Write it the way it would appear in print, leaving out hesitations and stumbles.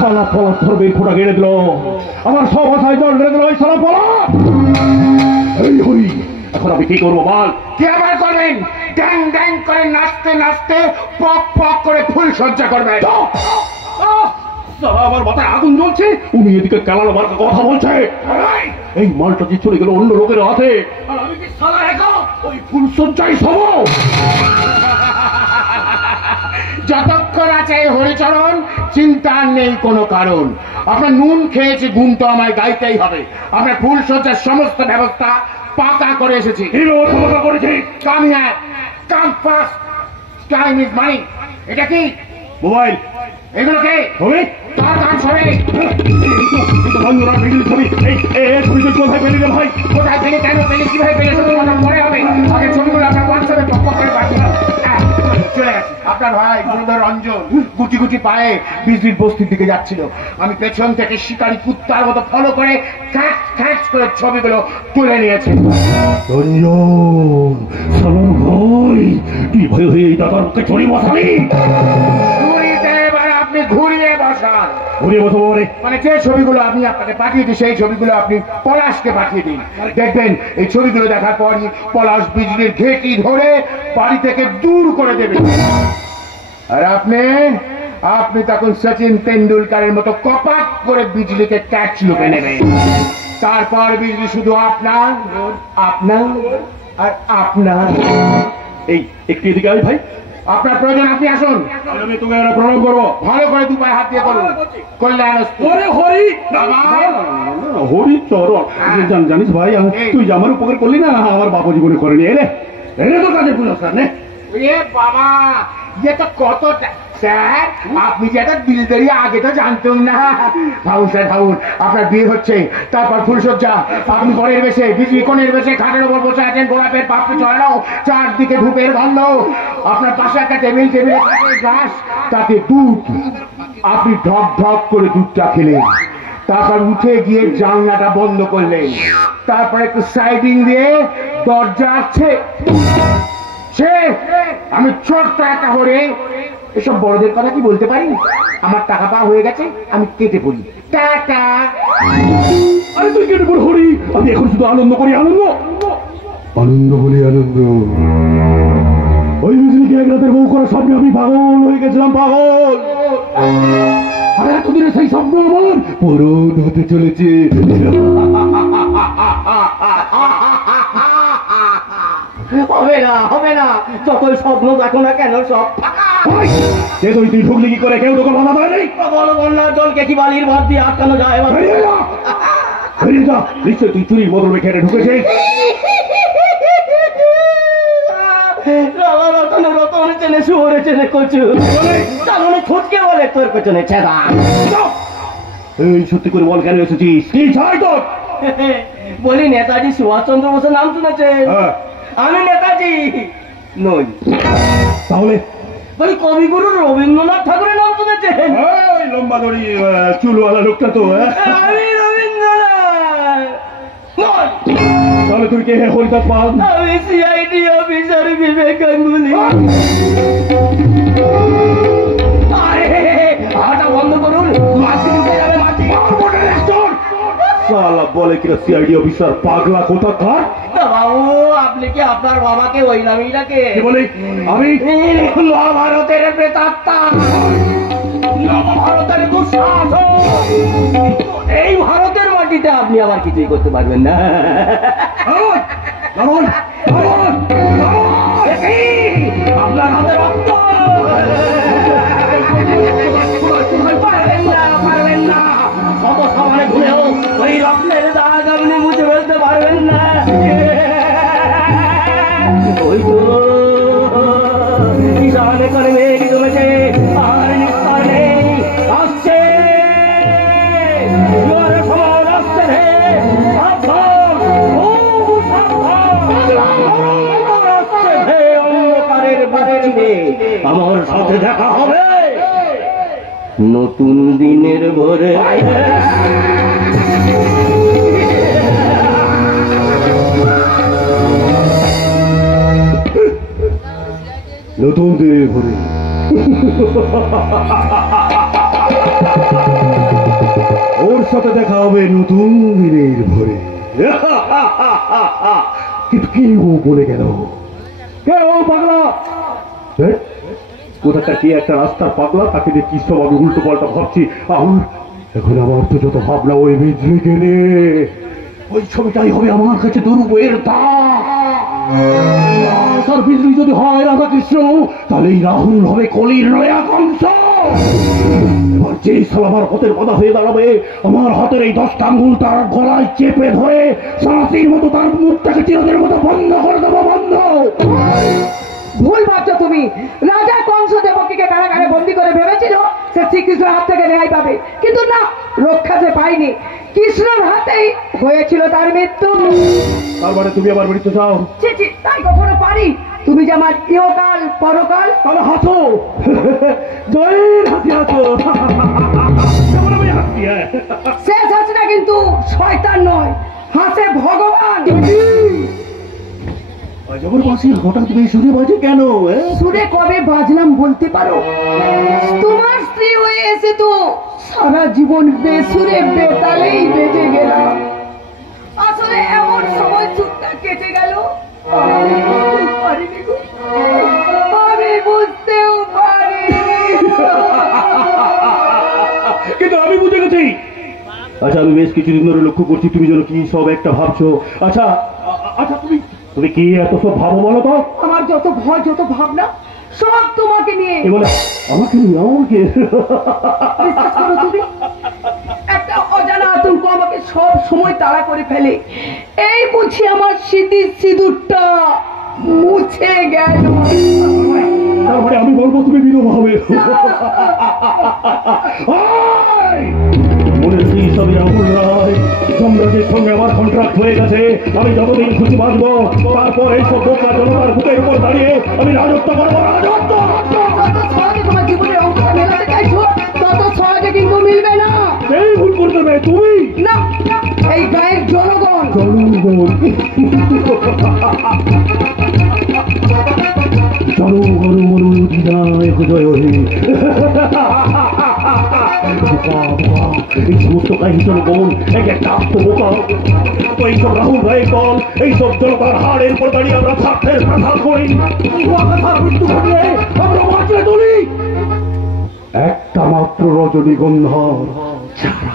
সালা পলাশ ধর্মের ফোঁটা গেড়ে দিল, আমার সব আশায় জল ঢেলে দিল ওই সালা পলাশ। এই হরি, এখন আমি কি করবো বল? কি আবার করবেন? ড্যাং ড্যাং করে নাচতে নাচতে পক পক করে ফুল সজ্জা করবেন। আমার মাথায় আগুন জ্বলছে, উনি এদিকে কালানো মার্কা কথা বলছে। এই মালটা যে চলে গেল অন্য লোকের হাতে, আর আমি কি সালা একা ওই ফুল সজ্জাই সব। যতক্ষণ আছে হরিচরণ, চিন্তা নেই কোনো কারণ। আপনার নুন খেয়েছি, গুণ তো আমায় গাইতেই হবে। আপনার ফুল সজ্জার সমস্ত ব্যবস্থা পাকা করে এসেছি। Come here, come fast, time is money. এটা কি মোবাইল? এগুলো কে হবে তার কাম সবে। কোথায় পেলি রে ভাই? কোথায় পেলে, কেন পেলে, কিভাবে পেলে, শুধু কথা পরে হবে। আগে ছবিগুলো আপনার হোয়াটসঅ্যাপে টপ করে পাঠিয়ে চলে গেছে। আপনার ভাই গুরুধর রঞ্জন গুটি গুটি পায়ে বিজলির বস্তির দিকে যাচ্ছিল। আমি পেছন থেকে শিকারি কুত্তার মতো ফলো করে খ্যাচ খ্যাচ করে ছবিগুলো তুলে নিয়েছি। রঞ্জন, সালাম ভাই, তুই ভয় হয়ে দাদার মুখে ছড়ি বসালি। আপনি ঘুরিয়ে বসান। ঘুরিয়ে বসাবো মানে যে ছবিগুলো আমি আপনাকে পাঠিয়েছি সেই ছবিগুলো আপনি পলাশকে পাঠিয়ে দিন। দেখবেন এই ছবিগুলো দেখার পরই পলাশ বিজলির ঘেঁটি ধরে বাড়ি থেকে দূর করে দেবে। আর আপনি তখন সচিন তেন্ডুলকারের মতো কপাক করে বিজলিকে ক্যাচ লুপে নেবেন। তারপর বিজলি শুধু আপনার আপনার আর আপনার। এই একটু এদিকে আয় ভাই, আপনার প্রয়োজন আপনি আসুন। আমি তোকে প্রণাম করবো। ভালো করে দু পায়ে হাত দিয়ে করুন। কল্যাণ হরি হরি চরণ। জানিস ভাই, তুই যে আমার উপকার করলি না, আমার বাবা জীবনে করেনি। এনে এনে তো কাজে পুরস্কার নে। এ বাবা, ये तो কত স্যার, আপনি যে একটা দিল দরিয়া আগে তো জানতাম না। ভাবুন স্যার ভাবুন, আপনার বিয়ে হচ্ছে, তারপর ফুলসজ্জা, আপনি বরের বেশে, বিজলি কোণের বেশে খাটের উপর বসে আছেন, গোলাপের পাপড়ি চড়ানো, চারদিকে ধূপের গন্ধ, আপনার পাশে একটা টেবিলে কাঠের গ্লাস, তাতে দুধ, আপনি ঢক ঢক করে দুধটা খেলেন। তারপর উঠে গিয়ে জানলাটা বন্ধ করলেন। তারপর একটু সাইডিং দিয়ে দরজা আছে। আমি ছোট্ট একটা হরিণ, এসব বড়দের কথা কি বলতে পারি? আমার টাকা পাওয়া হয়ে গেছে, আমি কেটে পড়ি। টাটা। আরে তুই কেটে পড় হরি, আমি এখন শুধু আনন্দ করি। আনন্দ আনন্দ বলি আনন্দ। ওই বিজলিকে এক রাতের বউ করার স্বপ্নে আমি পাগল হয়ে গেছিলাম, পাগল। আর এতদিনে সেই স্বপ্ন আমার পূরণ হতে চলেছে। হবে না, যতই স্বপ্ন দেখো না কেন সব তুই ঢুকলি কি করে? কেউ তোকে বাধা দেয়? বড় বন্যার জলকে কি বালির ভাত দিয়ে আটকানো যায়? নিশ্চয় তুই চুরির বদল খেয়ে ঢুকেছিস। রতন চেনে, শুয়োরে চেনে, কচু ছুটকে বলে তোর পেছনে ছেদা। এই সত্যি করে বল, কেন এসেছিস? কি চাই তোর? বলি নেতাজি সুভাষচন্দ্র বোসের নাম শুনেছেন? আমি নেতাজি নই। তাহলে বলি কবিগুরু রবীন্দ্রনাথ ঠাকুরের নাম শুনেছেন? ওই লম্বা দড়ি চুলওয়ালা লোকটা তো। আমি রবীন্দ্রনাথ নই। তাহলে তুই কে? হরিদাস পাল। আমি সিআইডি অফিসার বিবেক গাঙ্গুলি। হাঁটা বন্ধ করুন, মাছি ঢুকে যাবে। মাছি সালা বলে কিনা সিআইডি অফিসার, পাগলা কোথাকার। বাবু, আপনি কি আপনার বাবাকে ওই নামেই ডাকে? বলি আমি মহাভারতের প্রেতাত্মা, ভারতের দুঃশাসন। এই ভারতের মাটিতে আপনি আবার কিছুই করতে পারবেন না। আপনার হাতে রক্ত। পারবেন না, শত সমানে ঘুরেও ওই রক্তের দাগ আপনি মুছে ফেলতে পারবেন না। ওই তো কিষানে করে মেঘ জমেছে, আর নিস্তার নেই। আসছে জোয়ারের সমান আসছে রে, সাবধান, বহু সাবধান। আসছে হে অন্ধকারের বাড়িতে, আমার সাথে দেখা হবে নতুন দিনের ভোরে। নতুন দিনের ভোরে। সাথে দেখা হবে নতুন দিনের ভোরে। কিন্তু কি ও বলে গেল? কে ও পাগলা? কোথাকার কি একটা রাস্তার পাগলা, তাকে দিয়ে কি সব আমি উল্টো পাল্টা ভাবছি। এখন আমার তো যত ভাবনা ওই বিজলিকে নিয়ে, ওই ছবিটাই হবে আমার কাছে দুর্বয়ের তার বিজলি যদি হয় রাধাকৃষ্ণ, তাহলে এই রাহুল হবে কলির নয়া কংস। এবার যে সাল আমার হাতের কথা হয়ে দাঁড়াবে, আমার হাতের এই 10টা আঙ্গুল তার গলায় চেপে ধরে সারাতির মতো তার মুখটাকে চিরদের মতো বন্ধ করে দেবো, বন্ধ। ভুল ভাবছো তুমি। রাজা কংস দেবকীকে কারাগারে বন্দী করে ভেবেছিল সে শ্রীকৃষ্ণের হাত থেকে রেহাই পাবে, কিন্তু না, রক্ষা সে পায়নি। কৃষ্ণের হাতেই হয়েছিল তার মৃত্যু। তারপরে তুমি আবার বেরিয়ে চাও? তাই কখনো পারি? তুমি যে আমার ইহকাল পরকাল। তাহলে হাসো, জয়ের হাসি হাসো। শেষ হাসিটা কিন্তু শয়তান নয়, হাসে ভগবান। যখন বাসি হঠাৎ বেসুরে বাজে কেন? সুরে কবে বাজলাম বলতে পারো? তোমার স্ত্রী হয়ে এসে তো সারা জীবন বেসুরে বেতালেই বেজে গেলাম। আসলে এমন সময় চুপটা কেটে গেল আমি বুঝতেও পারিনি গো। আমি বুঝতেও পারিনি। কিন্তু আমি বুঝে গেছি। আচ্ছা, আমি বেশ কিছুদিন ধরে লক্ষ্য করছি তুমি যেন কি সব একটা ভাবছো। আচ্ছা আচ্ছা, তুমি কি এত সব ভাবো বলো তো? আমার যত ভয়, যত ভাবনা, সব তোমাকে নিয়ে। বলে আমাকে নিয়ে? আমাকে? বিশ্বাস করো তুমি, একটা অজানা আতঙ্ক আমাকে সব সময় তাড়া করে ফেলে। এই বুঝি আমার স্মৃতির সিঁদুরটা মুছে গেল। তারপরে আমি বলবো তুমি বিধবা হবে। মনে রাখি সবই রাহুল রায়, সম্রাটের সঙ্গে আমার কন্ট্রাক্ট হয়ে গেছে। আমি যতদিন খুশি বাঁচবো, তারপর এই সব বোকা জনতার বুকের উপর দাঁড়িয়ে আমি রাজত্ব করবো, রাজত্ব। যত সহজে তোমার জীবনের অঙ্কটা মেলাতে চাইছো, তত সহজে কিন্তু মিলবে না। এই ভুল করতে হবে তুমি না, এই গায়ের জনগণ। জনগণ মরুদিনায় জয় হে। এই সমস্ত কাহিনী জনগণ এক একটা আত্মবোকা। এইসব রাহুল রায়ের দল, এইসব জনতার হাড়ের উপর দাঁড়িয়ে আমরা স্বার্থের প্রসাদ করি। মৃত্যু ঘটলে আমরা বাঁচলে তুলি একটা মাত্র রজনীগন্ধার ছাড়া।